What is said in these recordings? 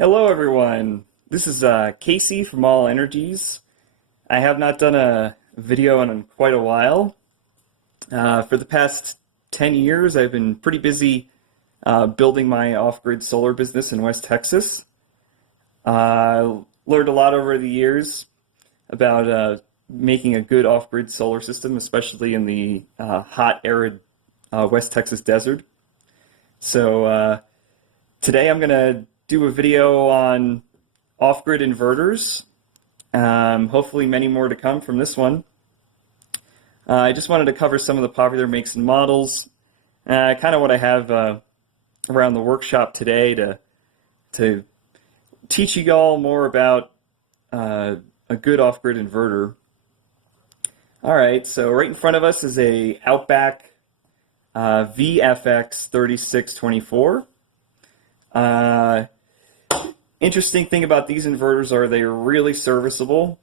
Hello, everyone. This is Casey from All Energies. I have not done a video in quite a while. For the past 10 years, I've been pretty busy building my off-grid solar business in West Texas. Learned a lot over the years about making a good off-grid solar system, especially in the hot, arid West Texas desert. So today I'm going to do a video on off-grid inverters. Hopefully many more to come from this one. I just wanted to cover some of the popular makes and models, kind of what I have around the workshop today to teach you all more about a good off-grid inverter. All right, so right in front of us is a Outback VFX 3624. Interesting thing about these inverters are they're really serviceable.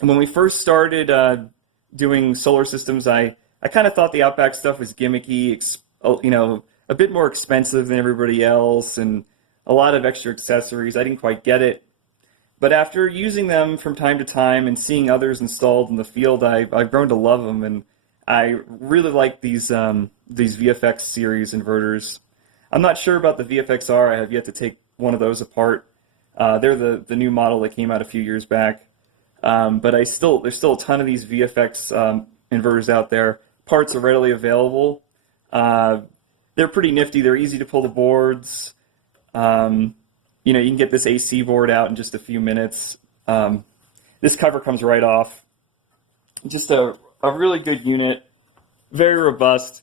When we first started doing solar systems, I kind of thought the Outback stuff was gimmicky, a bit more expensive than everybody else, and a lot of extra accessories. I didn't quite get it. But after using them from time to time and seeing others installed in the field, I've grown to love them, and I really like these VFX series inverters. I'm not sure about the VFXR. I have yet to take one of those apart. They're the new model that came out a few years back. But there's still a ton of these VFX inverters out there. Parts are readily available. They're pretty nifty. They're easy to pull the boards. You can get this AC board out in just a few minutes. This cover comes right off. Just a really good unit, very robust.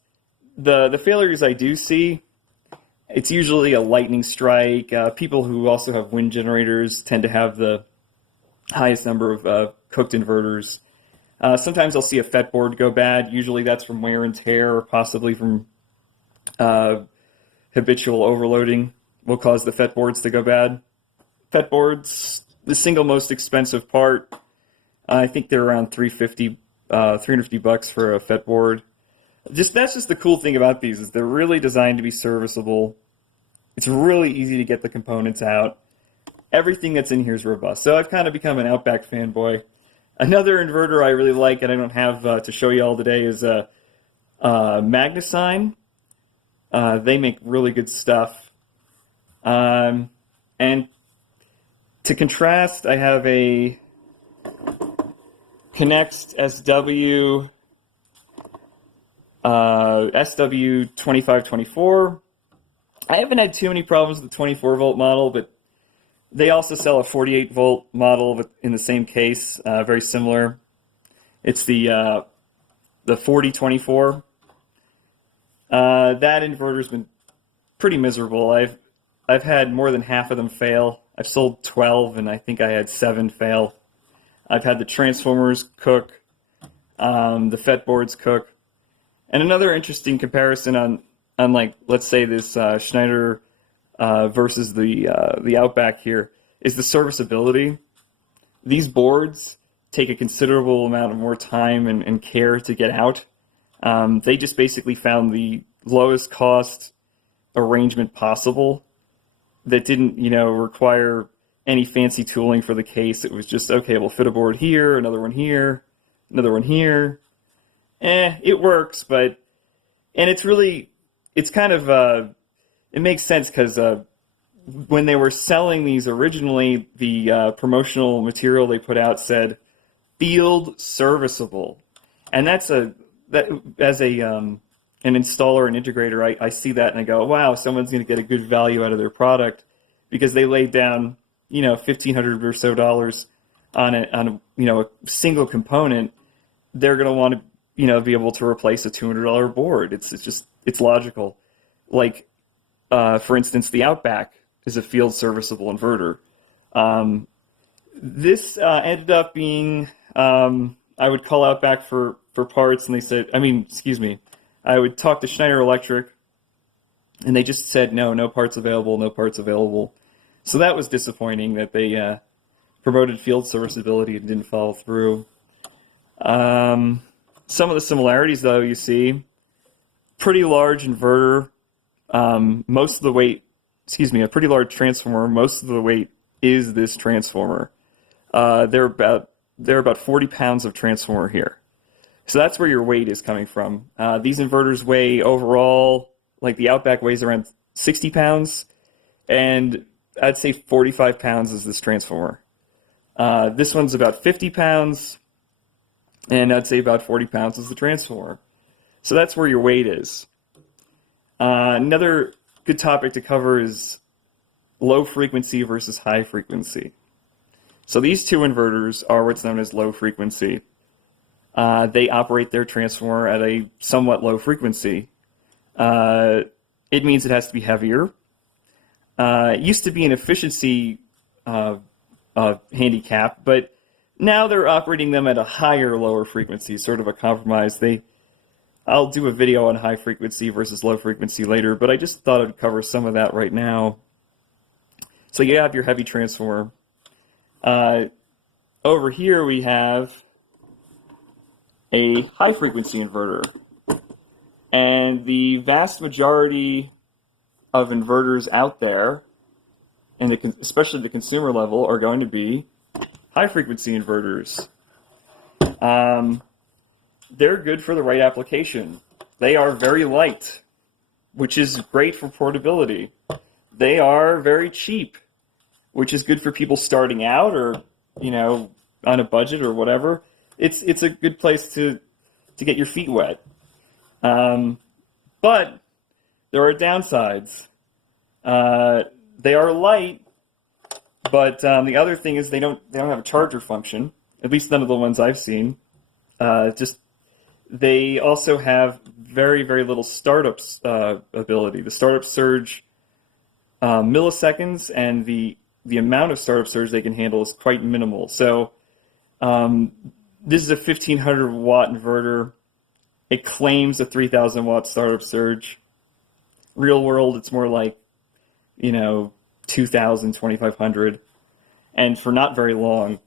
The failures I do see, it's usually a lightning strike. People who also have wind generators tend to have the highest number of cooked inverters. Sometimes I'll see a FET board go bad. Usually that's from wear and tear or possibly from habitual overloading will cause the FET boards to go bad. FET boards, the single most expensive part, I think they're around $350 for a FET board. That's just the cool thing about these is they're really designed to be serviceable. It's really easy to get the components out. Everything that's in here is robust. So I've kind of become an Outback fanboy. Another inverter I really like, and I don't have to show you all today, is Magnusign. They make really good stuff. And to contrast, I have a Connext SW2524. I haven't had too many problems with the 24 volt model, but they also sell a 48 volt model in the same case, very similar. It's the 4024. That inverter's been pretty miserable. I've had more than half of them fail. I've sold 12, and I think I had 7 fail. I've had the transformers cook, the FET boards cook. And another interesting comparison on like, let's say this Schneider versus the Outback here is the serviceability. These boards take a considerable amount of more time and care to get out. They just basically found the lowest cost arrangement possible that didn't, require any fancy tooling for the case. It was just, okay, we'll fit a board here, another one here, another one here. It works, and it's kind of, it makes sense because when they were selling these originally, the promotional material they put out said field serviceable. And as an installer and integrator, I see that and I go, wow, someone's going to get a good value out of their product because they laid down, $1,500 or so on a single component. They're going to want to, be able to replace a $200 board. It's logical. Like, for instance, the Outback is a field serviceable inverter. This ended up being, I would call Outback for parts, and they said, I would talk to Schneider Electric, and they just said, no parts available, no parts available. So that was disappointing that they promoted field serviceability and didn't follow through. Some of the similarities, though, you see, pretty large inverter, most of the weight excuse me, a pretty large transformer. Most of the weight is this transformer. They're about 40 pounds of transformer here. So that's where your weight is coming from. These inverters weigh overall, like the Outback weighs around 60 pounds, and I'd say 45 pounds is this transformer. This one's about 50 pounds, and I'd say about 40 pounds is the transformer. So that's where your weight is. Another good topic to cover is low frequency versus high frequency. So these two inverters are what's known as low frequency. They operate their transformer at a somewhat low frequency. It means it has to be heavier. It used to be an efficiency handicap, but now they're operating them at a higher, lower frequency, sort of a compromise. I'll do a video on high frequency versus low frequency later, but I just thought I'd cover some of that right now. So you have your heavy transformer. Over here we have a high frequency inverter. And the vast majority of inverters out there, and especially the consumer level, are going to be high frequency inverters. They're good for the right application. They are very light, which is great for portability. They are very cheap, which is good for people starting out or, on a budget or whatever. It's a good place to get your feet wet. But there are downsides. They are light, but the other thing is they don't have a charger function. At least none of the ones I've seen. They also have very, very little startup ability. The startup surge milliseconds, and the amount of startup surge they can handle is quite minimal. So this is a 1500 watt inverter. It claims a 3000 watt startup surge. Real world, it's more like 2000, 2500, and for not very long.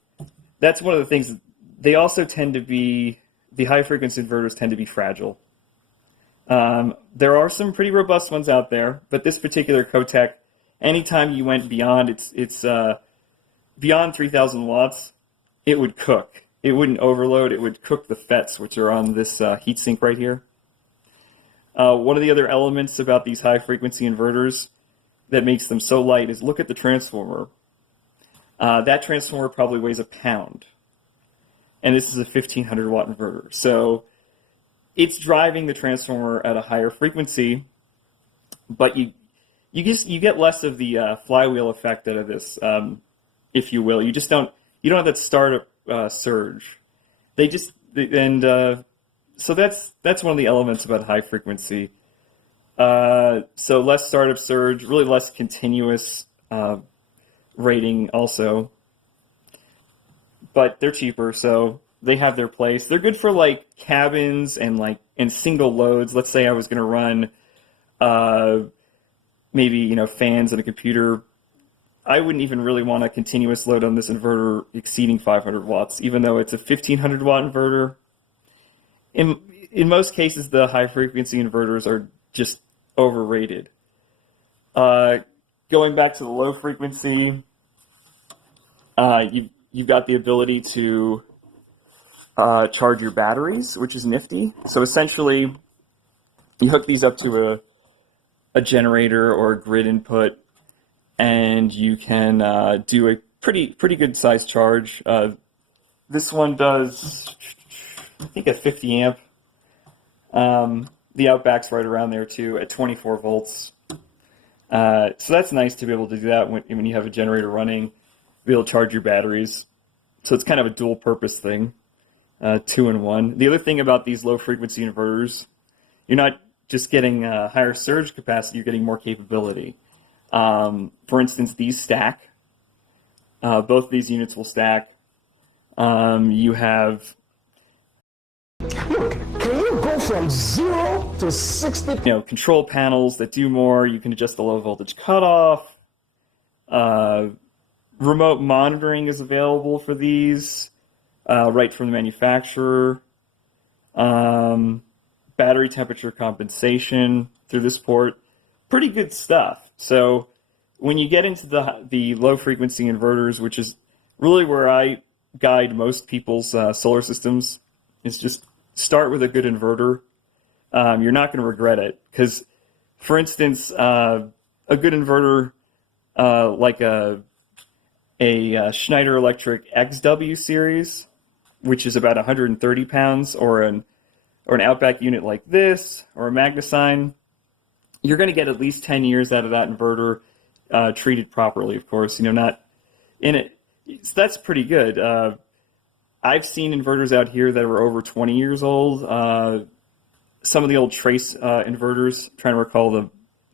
That's one of the things. They also tend to be, the high frequency inverters tend to be fragile. There are some pretty robust ones out there, but this particular Cotech, anytime you went beyond it's beyond 3000 watts, it would cook. It wouldn't overload. It would cook the FETs, which are on this heatsink right here. One of the other elements about these high frequency inverters that makes them so light is look at the transformer. That transformer probably weighs a pound. And this is a 1500 watt inverter. So it's driving the transformer at a higher frequency, but you get less of the flywheel effect out of this, if you will. You don't have that startup surge. So that's one of the elements about high frequency. So less startup surge, really less continuous rating also. But they're cheaper, so they have their place. They're good for like cabins and single loads. Let's say I was going to run maybe fans and a computer. I wouldn't even really want a continuous load on this inverter exceeding 500 watts, even though it's a 1500 watt inverter. In most cases, the high frequency inverters are just overrated. Going back to the low frequency, you've got the ability to charge your batteries, which is nifty. So essentially, you hook these up to a generator or a grid input, and you can do a pretty good size charge. This one does, I think, a 50 amp. The Outback's right around there too, at 24 volts. So that's nice to be able to do that when you have a generator running, be able to charge your batteries. So it's kind of a dual purpose thing, 2-in-1. The other thing about these low frequency inverters, you're not just getting higher surge capacity, you're getting more capability. For instance, these stack. Both of these units will stack. You have, look, can you go from 0 to 60? Control panels that do more. You can adjust the low voltage cutoff. Remote monitoring is available for these, right from the manufacturer. Battery temperature compensation through this port. Pretty good stuff. So when you get into the low frequency inverters, which is really where I guide most people's solar systems, is just start with a good inverter. You're not going to regret it because, for instance, a good inverter like a Schneider Electric XW series, which is about 130 pounds, or an Outback unit like this, or a Magnasign, you're going to get at least 10 years out of that inverter, treated properly, of course. Not in it. So that's pretty good. I've seen inverters out here that were over 20 years old. Some of the old Trace inverters, I'm trying to recall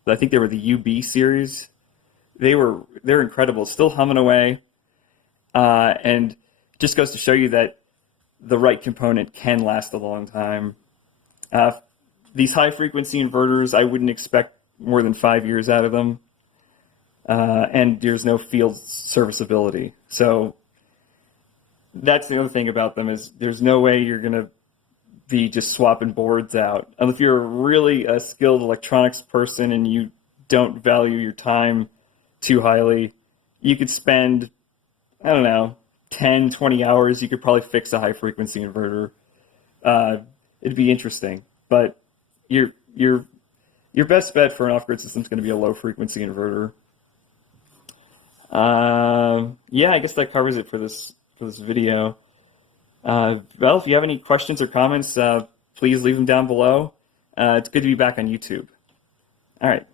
I think they were the UB series. They're incredible, still humming away, and just goes to show you that the right component can last a long time. These high frequency inverters, I wouldn't expect more than 5 years out of them, and there's no field serviceability. So that's the other thing about them, is there's no way you're going to be just swapping boards out. And if you're really a skilled electronics person and you don't value your time too highly, you could spend, I don't know, 10, 20 hours. You could probably fix a high frequency inverter. It'd be interesting, but your best bet for an off-grid system is going to be a low frequency inverter. Yeah, I guess that covers it for this video. Well, if you have any questions or comments, please leave them down below. It's good to be back on YouTube. All right.